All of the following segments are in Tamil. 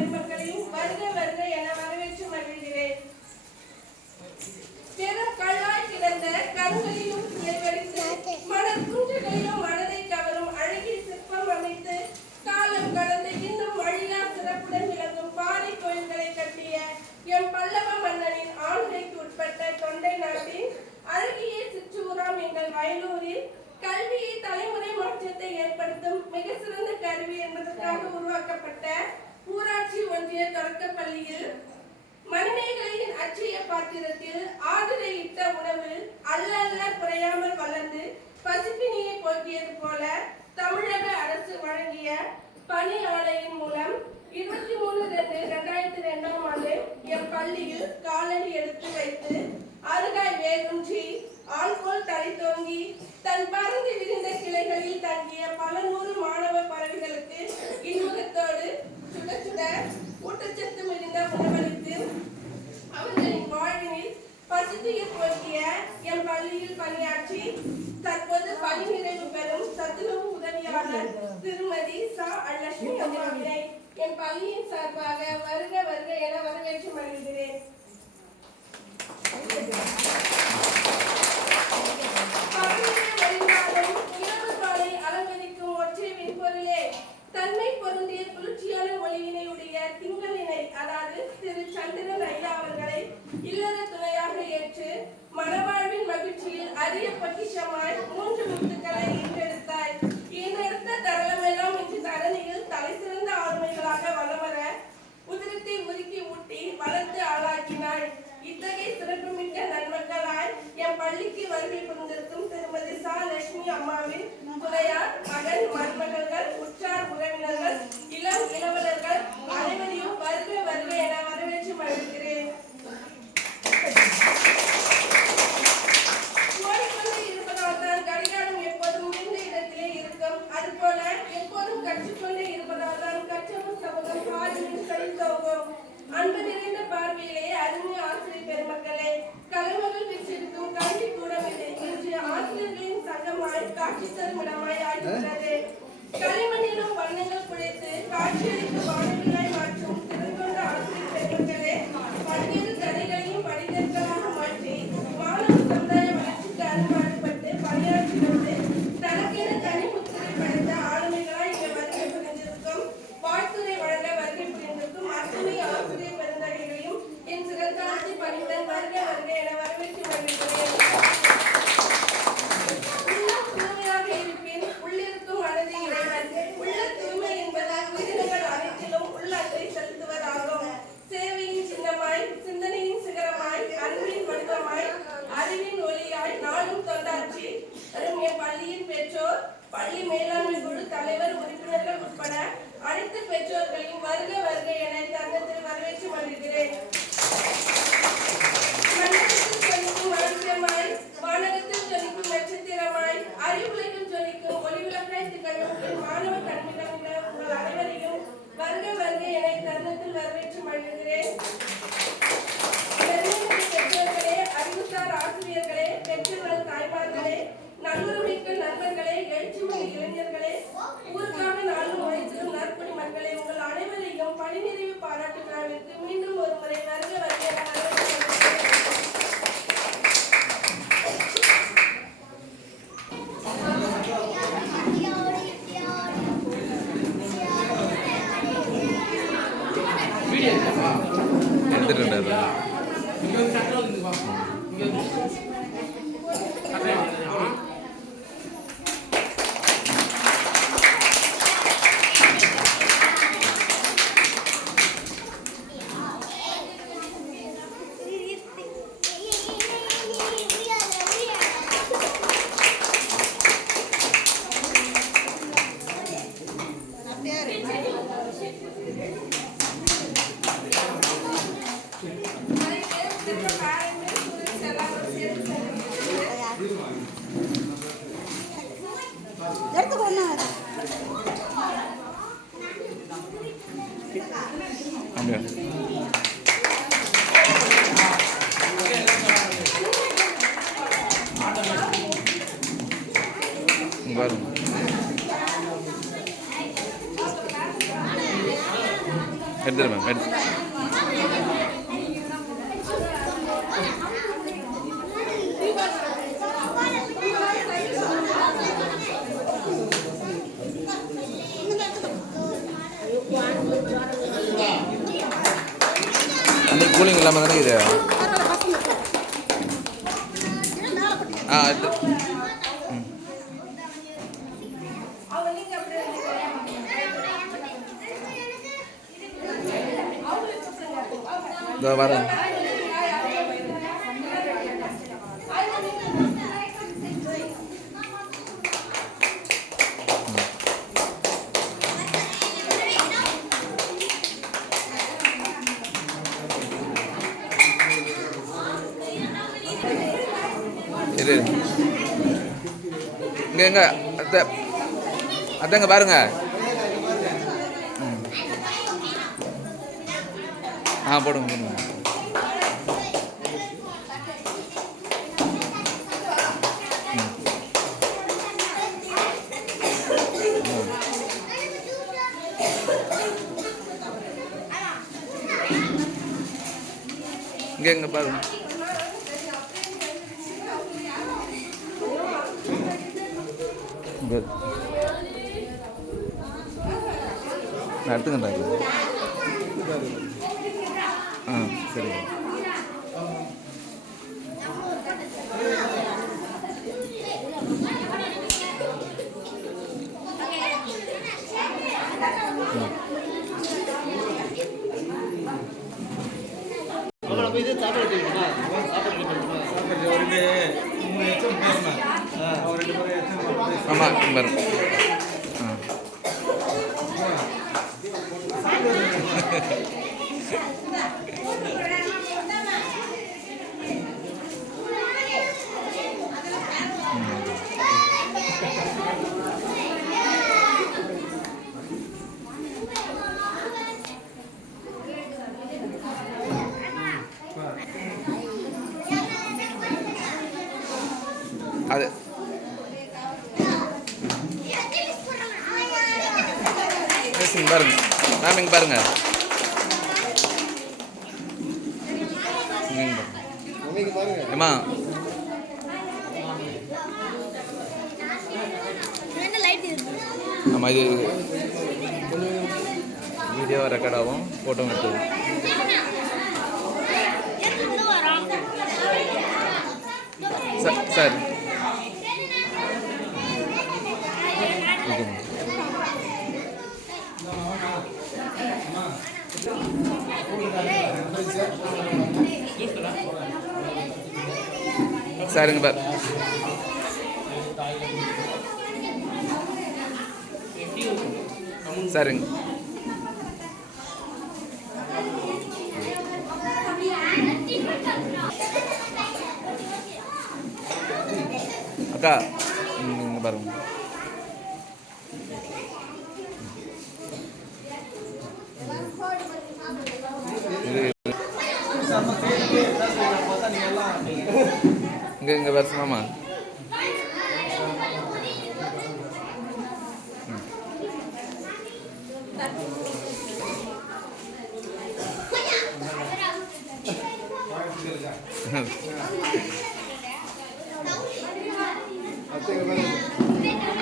பெருமக்களையும் வருக வருக என வரவேற்று மகிழ்கிறேன். பெரும் கல்லாய் கிடந்த கண்களிலும் சிலைவடித்து மனக்குன்றுகளிலும் மனதை கவரும் அழகிய சிற்பம் அமைத்து காலம் கடந்து இன்னும் வழியா சிறப்புடன் விளங்கும் பாறை கோயில்களை கட்டிய எம் பல்லவ மன்னனின் ஆளுகைக்கு உட்பட்ட தொண்டை நாட்டின் அழகிய சிற்றூராம் எங்கள் வயலூரில் கல்வியை தலைமுறை மாற்றத்தை ஏற்படுத்தும் மிக சிறந்த கருவி என்பதற்காக உருவாக்கப்பட்ட ஊராட்சி ஒன்றிய தொடக்க பள்ளியில் மணிமேகலையின் அச்சய பாத்திரத்தில் ஆதிரையிட்ட உணவு அல்ல குறையாமல் வளர்ந்து பசிப்பினியை போக்கியது போல தமிழக அரசு வழங்கிய பணி ஆணையின் மூலம் 23/2/2002 எம் பள்ளியில் காலடி எடுத்து வைத்து அருகாய் வேகுன்றி ஆள்போல் தலை தோங்கி தன் பறந்து விரிந்த கிளைகளில் தங்கிய பல நூறு மாணவ பறவைகளுக்கு இன்முகத்தோடு சுட சுட ஊட்டச்சத்து மிகுந்த உணவளித்து அவர்களின் வாழ்வினில் பசித்துயிர் போக்கிய எம் பள்ளியில் பணியாற்றி தற்போது பணி நிறைவு பெறும் சத்துணவு உதவியாளர் திருமதி ச. லட்சுமி அம்மாவினை என் பள்ளியின் சார்பாக வருக வருக என வரவேற்று மகிழ்கிறேன். அலங்கரிக்கும் ஒற்றை வெண்பொருளே, தன்மை பொருந்திய குளிர்ச்சியான ஒளியினை உடைய திங்களினை, அதாவது திரு சந்திரன் ஐயா அவர்களை இல்லற துணையாக ஏற்று மனவாழ்வின் மகிழ்ச்சியில் அரிய பொக்கிஷமாய் 3 முத்துக்களை ஈன்றெடுத்தாய். ஈன்றெடுத்த தரலமெல்லாம் இன்று தரணியில் தலை சிறந்த ஆளுமைகளாக வளமர உதிரத்தை உருக்கி ஊட்டி வளர்த்து ஆளாக்கினாய். இத்தகைய சிறப்புமிக்க நன்மக்களாய் என் பள்ளிக்கு வருகை புரிந்திருக்கும் திருமதி ச. லட்சுமி அம்மாவின் துணையார், மகன், மருமகள்கள், உற்றார் உறவினர்கள், இளம் இளவலர்கள் அனைவரையும் வருக வருக என வரவேற்று மகிழ்கிறேன். ஓடிக்கொண்டே இருப்பதால் தான் கடிகாரம் எப்போதும் இந்த இடத்திலே இருக்கும். அதுபோல எப்போதும் கற்றுக்கொண்டே இருப்பதால் தான் கற்றவும் சமூகம் காதில் செலுத்தவும். அன்பு நிறைந்த பார்வையிலே அருமை ஆசிரியர் பெருமக்களே, கலைமகள் பெற்றிருக்கும் கல்வி கூடவில்லை இன்று ஆசிரியர்களின் சங்கமாய் காட்சி தரும் இடமாய் ஆகிறது. களிமண்ணிலும் வண்ணங்கள் குழைத்து காட்சியளிக்கும் வானவிலாய் மாற்றும் திறன்கொண்ட ஆசிரியர் பெருமக்களே, பல்வேறு கதைகளையும் வடிகற்களாக மாற்றி மாணவ சமுதாய வளர்ச்சிக்கு அரும்பாடுபட்டு பணியாற்றி வந்து தனக்கென தனி முத்திரை படைத்த ஆளுமைகளாய் இங்கே வருகை புரிந்திருக்கும், வாழ்த்துறை வழங்க வருகை புரிந்திருக்கும் அத்துணை ஆசிரியர் பெருந்தகைகளையும் என் சிறந்தாட்சி பணியுடன் வருக வருக என வரவேற்று வருகிறேன். தூய்மையாக இருப்பின் உள்ளிருக்கும் மனது இறைவன். உள்ள தூய்மை என்பது உயிரினங்கள் அனைத்திலும் உள்ளத்தை செலுத்துவதாகும். சேவையின் சின்னமாய், சிந்தனையின் சிகரமாய், அன்பின் வடிவமாய், அறிவின் ஒளியாய் நாளும் தொண்டாற்றி வரும் என் பள்ளியின் பெற்றோர், பள்ளி மேலாண்மை குழு தலைவர், உறுப்பினர்கள் உட்பட அனைத்து பெற்றோர்களையும் வருக வருக என தருணத்தில் வரவேற்று வருகிறேன். மன்னகத்தில் ஜொலிக்கும் மலர்ச்சியமாய், வானகத்தில் ஜொலிக்கும் நட்சத்திரமாய், அறிவுலகில் ஜொலிக்கும் ஒளிவிளக்காய் திகழும் என் மாணவ கண்மிகள் உங்கள் அனைவரையும் வருக வருக என தருணத்தில் வரவேற்று மகிழ்கிறேன். பெற்றோர்களே, அறிவுசார் ஆசிரியர்களே, பெற்றோர்கள் தாய்மார்களே, நல்லுறமிக்க நண்பர்களே, எழுச்சிமிகு இளைஞர்களே, ஊருக்காக நாளும் உழைத்திடும் நற்பணி மக்களே, உங்கள் அனைவரையும் பணி நிறைவு பாராட்டு விழாவிற்கு மீண்டும் ஒரு முறை வருக வருக என வரும். எடுத்துரு மேம் எடுத்து அந்த கூலிங் இல்லாமல் தானே இது இது இதோ வரேன் இது இங்கே எங்க அதாங்க பாருங்க போடுங்க போடுங்க இங்கே பாருங்க நான் எடுத்துக்கண்டா சரி ஆமாம் பாருங்க அது பாருங்க மேம் இங்கே பாருங்க ஏம்மா ஆமாம் இது வீடியோ ரெக்கார்ட் ஆகும் ஃபோட்டோ எடுத்து சார் சரிங்க பார் சரிங்க அக்கா இங்கே பாருங்க இங்கே வருஷமாம்மா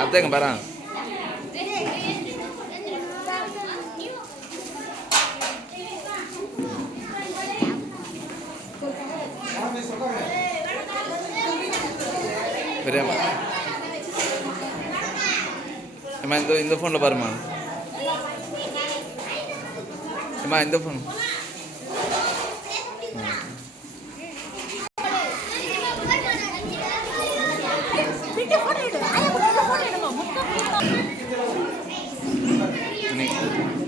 அத்தைங்க பாரா பெரியம்மா அம்மா இந்த ஃபோனில் பாரும்மா அம்மா இந்த ஃபோன் நீ